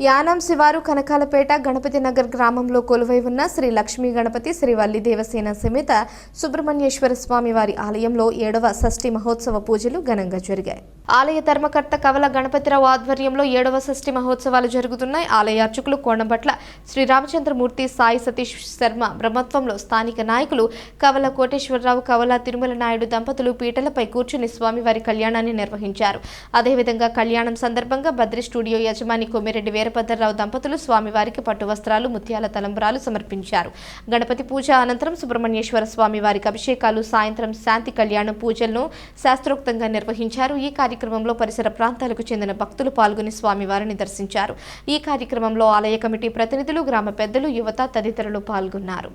యానం శివారు కనకాలపేట గణపతి నగర్ గ్రామంలో కొలువై ఉన్న శ్రీ లక్ష్మీ గణపతి శ్రీ వల్లి దేవసేన సమేత సుబ్రహ్మణ్యేశ్వర స్వామి వారి ఆలయంలో ఏడవ షష్ఠి మహోత్సవ పూజలు ఘనంగా జరిగాయి. ఆలయ ధర్మకర్త కవల గణపతిరావు ఆధ్వర్యంలో ఏడవ షష్ఠి మహోత్సవాలు జరుగుతున్నాయి. ఆలయ అర్చకులు కోణంబట్ల శ్రీ రామచంద్రమూర్తి సాయి సతీష్ శర్మ బ్రహ్మత్వంలో స్థానిక నాయకులు కవల కోటేశ్వరరావు కవల తిరుమల నాయుడు దంపతులు పీటలపై కూర్చుని స్వామివారి కళ్యాణాన్ని నిర్వహించారు. అదేవిధంగా కళ్యాణం సందర్భంగా బద్రి స్టూడియో యజమాని కొమ్మిరెడ్డి వీరభద్రరావు దంపతులు స్వామివారికి పట్టు వస్త్రాలు ముత్యాల తలంబ్రాలు సమర్పించారు. గణపతి పూజ అనంతరం సుబ్రహ్మణ్యేశ్వర స్వామి వారికి అభిషేకాలు సాయంత్రం శాంతి కళ్యాణం పూజలను శాస్త్రోక్తంగా నిర్వహించారు. ఈ కార్యక్రమంలో పరిసర ప్రాంతాలకు చెందిన భక్తులు పాల్గొని స్వామివారిని దర్శించారు. ఈ కార్యక్రమంలో ఆలయ కమిటీ ప్రతినిధులు గ్రామ పెద్దలు యువత తదితరులు పాల్గొన్నారు.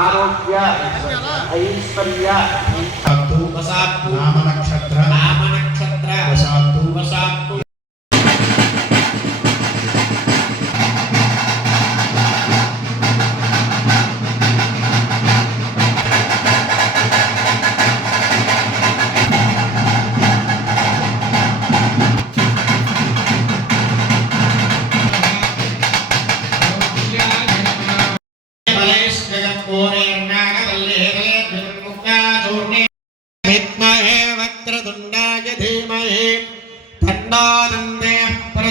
ఆరోగ్య ఐశ్వర్య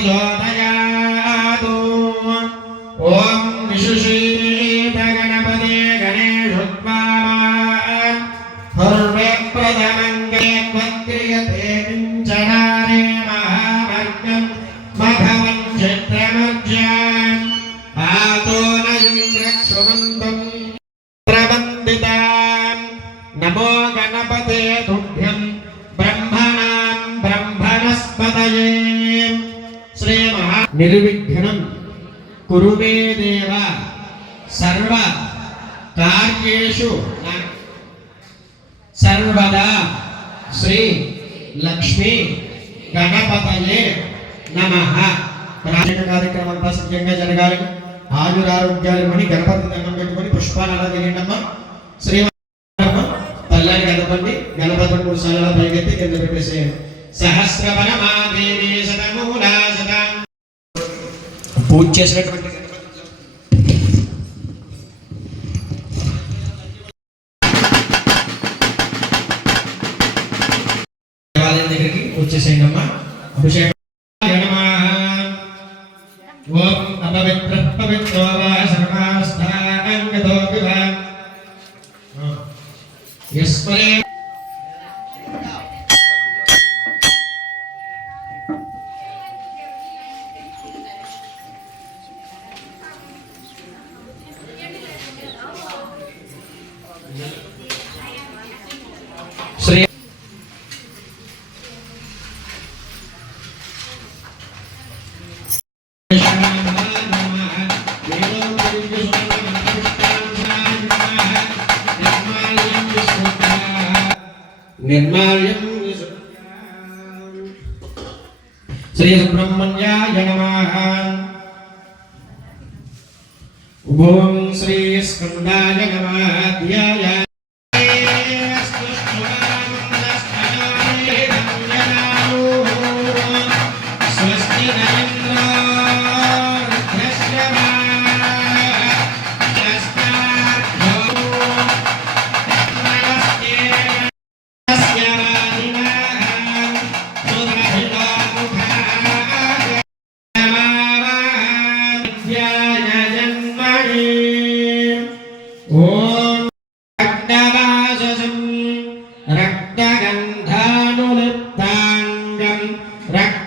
प्रचोदयात् ॐ विशुषीतगणपते गणेशोद्भावान् सर्वे प्रथमङ्गे त्वत्क्रियते पिञ्चनारे महावर्गम् मघवन् चित्रमज्जाम् पातो न इन्द्रक्षुमन्तम् प्रबन्धिताम् नमो गणपते तुभ्यं నిర్విఘ్నం కురుమే సర్వ కార్యేషు సర్వదా శ్రీ లక్ష్మి గణపతయే నమ. రాజకీయ కార్యక్రమం అంతా సత్యంగా జరగాలి. ఆయురారోగ్యాలు అని గణపతి దండం పెట్టుకొని పుష్పాలు అలా తిరిగిండమ్మా శ్రీ తల్లని కదపండి గణపతి మూడు సార్లు పైకెత్తి కింద పెట్టేసేయండి. సహస్రవన మాదేవి శతమూలా శతం పూజ చేసినటువంటి గణపతి దేవాలయం దగ్గరికి వచ్చేసేయండి అమ్మా అభిషేకం నిర్మాల్యం శ్రీ సుబ్రహ్మణ్యాయ నమః. ఓం శ్రీ స్కందాయ నమః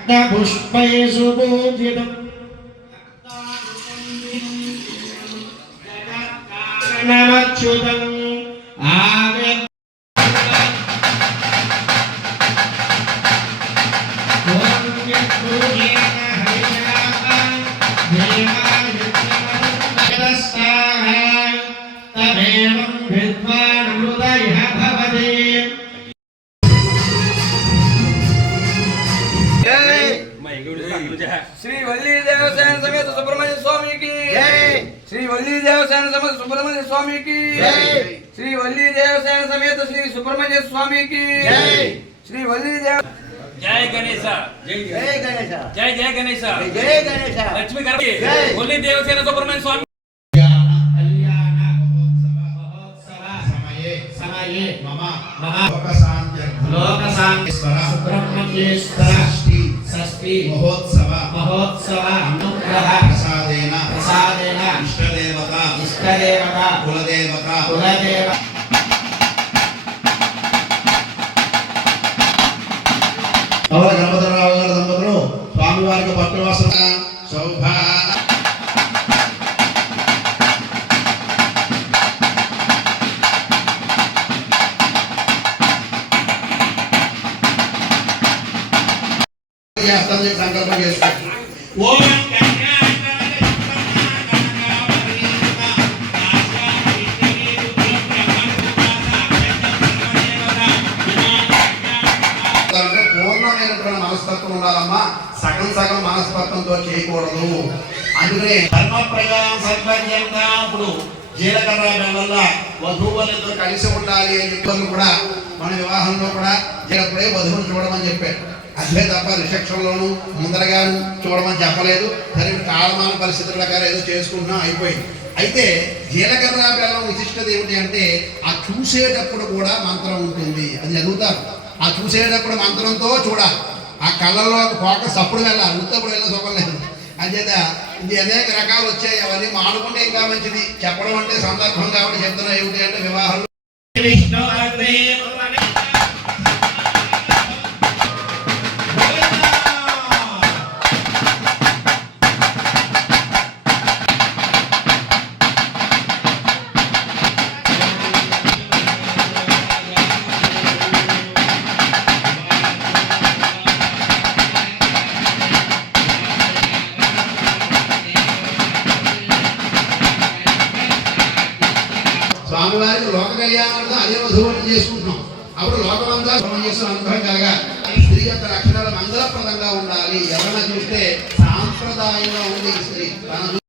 रत्नपुष्पयेषु पूजितम् नमच्युतम् आव्य శ్రీ వల్లి దేవసేన సమేత సుబ్రహ్మణ్య స్వామికి శ్రీ వల్లి దేవసేన సమేత శ్రీ సుబ్రహ్మణ్య స్వామికి శ్రీ వల్లి దేవ జై గణేశ జై జై గణేశ జై జై గణేశ జై గణేశ లక్ష్మీ గణపతి జై. ఒల్లి దేవసేన సుబ్రహ్మణ్య స్వామి కళ్యాణ మహోత్సవ సమయే సమయే ఇష్టదేవత కులదేవత. కులదేవ అవల గణపతిరావు గారి దంపతులు. స్వామివారికి పట్టువాసన. శోభా సంకల్పం చేసుకో. సగం సగం మనస్తత్వంతో చేయకూడదు. అందుకనే ధర్మ ప్రజాం సర్వజ్ఞంగా ఇప్పుడు జీలకర్ర వల్ల వధువులతో కలిసి ఉండాలి అని చెప్పి కూడా మన వివాహంలో కూడా జీలప్పుడే వధువుని చూడమని చెప్పారు. అదే తప్ప రిసెప్షన్లోను ముందరగాను చూడమని చెప్పలేదు. సరే కాలమాన పరిస్థితుల ప్రకారం ఏదో చేసుకుంటున్నాం అయిపోయింది. అయితే జీలకర్ర బెల్లం విశిష్టత ఏమిటి అంటే ఆ చూసేటప్పుడు కూడా మంత్రం ఉంటుంది. అది చదువుతారు. ఆ చూసేటప్పుడు మంత్రంతో చూడాలి. ఆ కళ్ళలో ఫోకస్ అప్పుడు వెళ్ళాలి ఉత్తప్పుడు వెళ్ళిన సుఖం లేదు. అంచేత ఇది అనేక రకాలు వచ్చాయి అవన్నీ మానుకుంటే ఇంకా మంచిది. చెప్పడం అంటే సందర్భం కాబట్టి చెప్తున్నా ఏమిటి అంటే వివాహం. కళ్యాణార్థం చేసుకుంటున్నాం. అప్పుడు లోకమంతా ధ్రువం చేసిన అనుభవం కలగా స్త్రీ యొక్క లక్షణాలు మంగళప్రదంగా ఉండాలి. ఎవరైనా చూస్తే సాంప్రదాయంగా ఉంది ఈ స్త్రీ. తన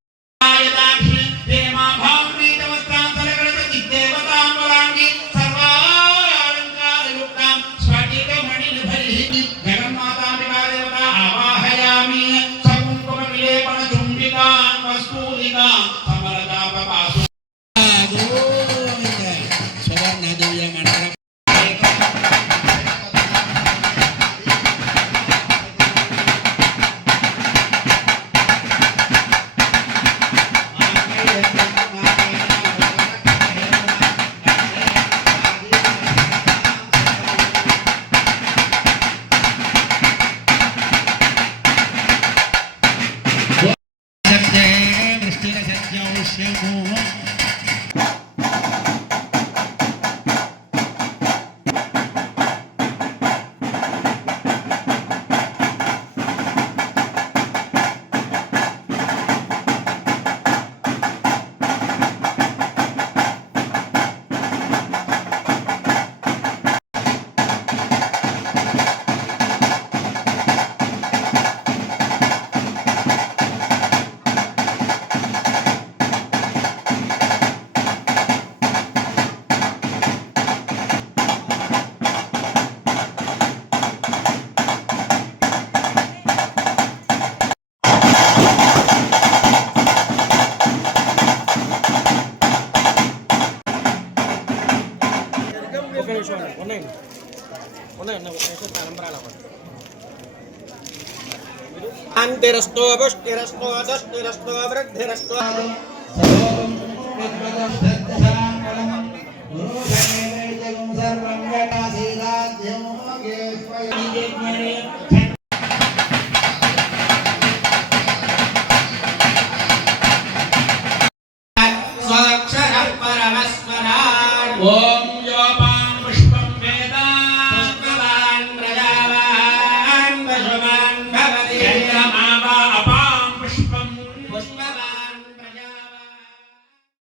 అంతిరస్తో పుష్టిరస్తో దష్టిరస్తో వృద్ధిరస్తో